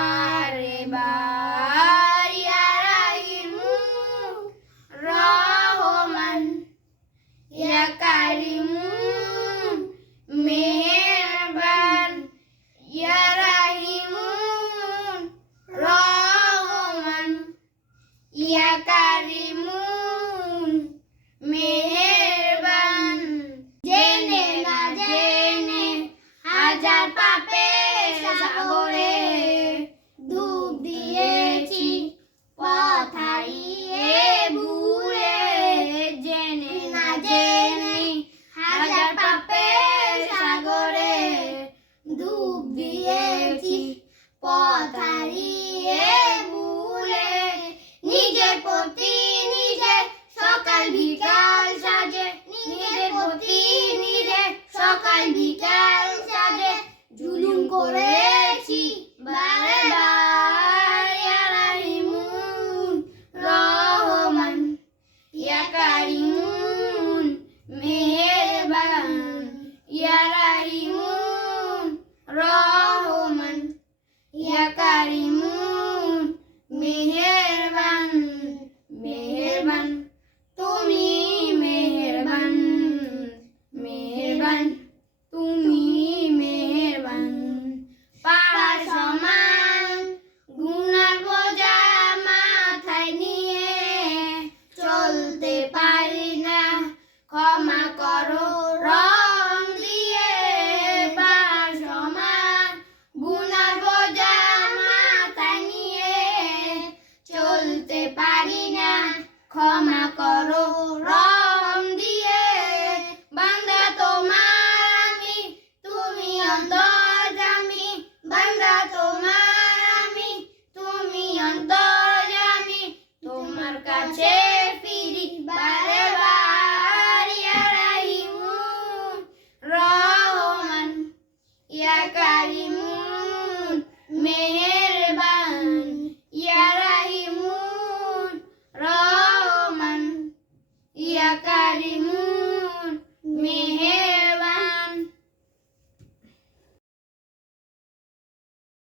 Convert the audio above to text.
আমার এবার ইয়া রাহিমু রহমান ইয়া কারিমু মেহেরবান ইয়া রাহিমু রহমান ইয়া কারিমু মেহেরবান জেনে না জেনে হাজার পাপের সাগরে ডুব দিয়েছি পথ হারিয়ে ভুলে জেনে না জেনে হাজার পাপের সাগরে ডুব দিয়েছি পথ হারিয়ে ভুলে নিজের প্রতি নিজের সকাল বিকাল সাজে নিজের প্রতি নিজের সকাল বিকাল সাজে জুলুম করে